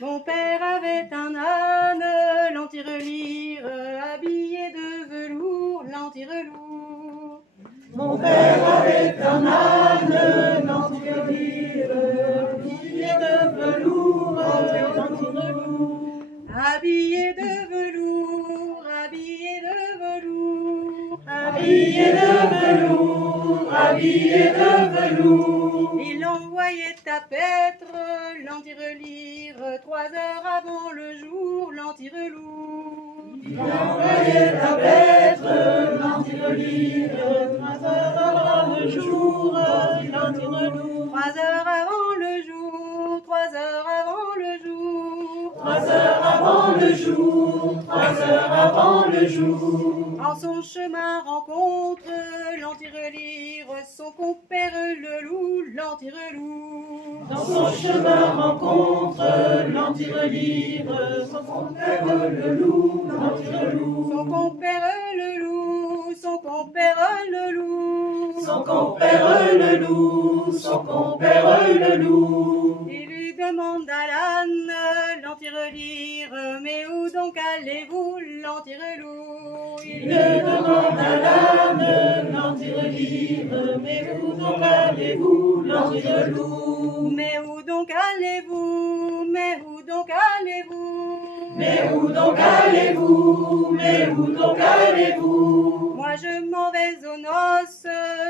Mon père avait un âne, l'antirelire, habillé de velours, l'antirelours. Mon père avait un âne, l'antirelire, habillé de velours, l'antirelours. Habillé de velours, habillé de velours, Habillé de velours, habillé de velours. il envoyait à paître l'antirelire 3 heures avant le jour, l'antirelours. Il envoyait à paître l'antirelire, 3 heures avant le jour, l'antirelours. 3 heures avant le jour, 3 heures avant le jour. 3 heures avant le jour, 3 heures avant le jour. En son chemin rencontre l'antirelire son compère le loup, l'antirelours. Dans son chemin rencontre l'antirelire, son compère le loup, l'antirelours. Son compère le loup, son compère le loup. Son compère le loup, son compère le loup. Il lui demande à l'âne, l'antirelire, mais où donc allez-vous, l'antirelours? Il le demande à l'âne, l'antirelire, mais où donc allez-vous, l'antirelours? Mais où donc allez-vous? Mais où donc allez-vous? Mais où donc allez-vous? Mais où donc allez-vous? Moi je m'en vais aux noces,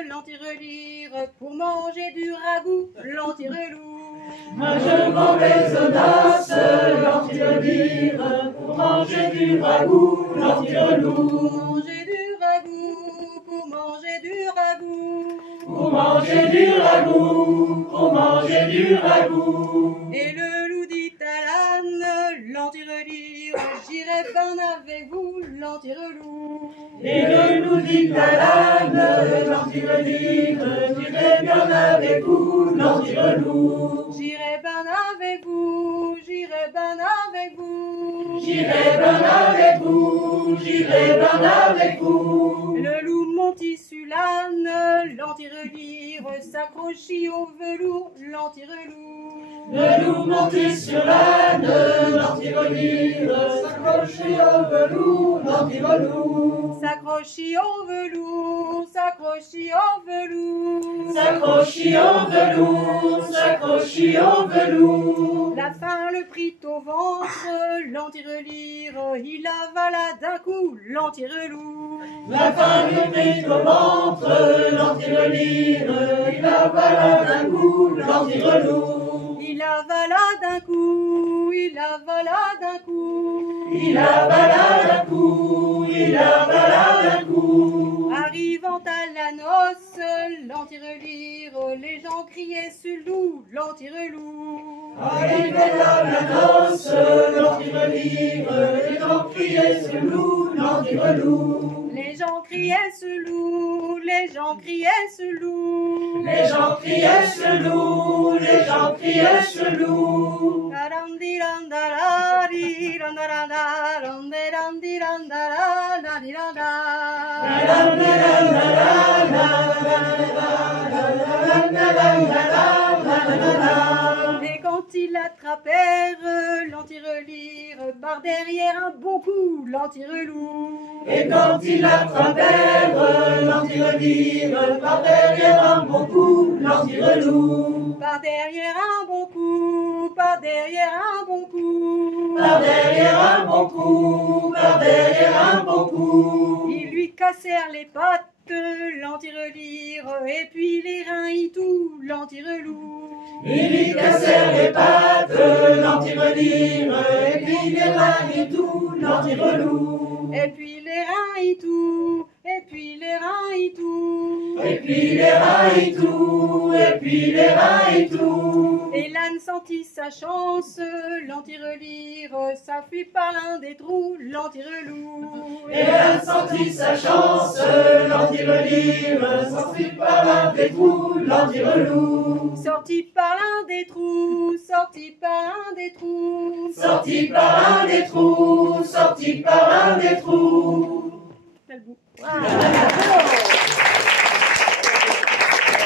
l'antirelire, pour manger du ragoût, l'antirelours. Moi je m'en vais aux noces, l'antirelire, pour manger du ragoût, l'antirelours. Manger du ragoût, pour manger du ragoût. Pour manger du ragoût, pour manger du ragoût. Et le loup dit à l'âne, l'antirelire, j'irai ben avec vous, l'antirelours. Et le loup dit à l'âne, l'antirelire, j'irai bien avec vous, l'antirelours. J'irai ben avec vous, j'irai ben avec vous. J'irai bien avec vous, j'irai bien avec vous. Le loup montit sur l'âne, l'antirelire, s'accrochit au velours, l'antirelours. Le loup monté sur l'âne, l'antirelire, s'accrochit au velours, l'antirelours. S'accrochit au velours, s'accrochit au velours. S'accrochit au velours, s'accrochit au velours. La faim le prit au ventre, l'antirelire, il avala d'un coup, l'antirelours. La faim lui prit au ventre, l'antirelire, il avala d'un coup, l'antirelours. Il avala d'un coup, il avala d'un coup. Il avala d'un coup, il avala d'un coup. Arrivant à la noce, l'antirelire, les gens criaient sur le loup, l'antirelours. Arrivé à la noce, l'antirelire, les gens criaient ce loup, l'antirelours. Les gens criaient ce loup, les gens criaient ce loup. Les gens criaient ce loup, les gens criaient ce loup. Et quand ils l'attrapèrent, l'antirelire, par derrière un bon coup, l'antirelours. Et quand ils l'attrapèrent, l'antirelire, par derrière un bon coup, l'antirelours. Par derrière un bon coup, par derrière un bon coup. Par derrière un bon coup, par derrière un bon coup. Ils lui cassèrent les pattes, l'antirelire, et puis les reins et tout, l'antirelours. Ils lui cassèrent les pattes, l'antirelire, et puis les reins et tout, l'antirelours. Et puis les reins et tout, et puis les reins et tout. Et puis les reins et tout, et puis les reins et tout. Et l'âne sentit sa chance, l'antirelire, ça fuit par l'un des trous, l'antirelours. Et l'âne sentit sa chance, l'antirelire, sortit par l'un des trous, l'antirelours. Sorti par l'un des trous, sorti par l'un des trous. Sorti par l'un des trous, sorti par l'un des trous. C'est le bout. Ah, bravo.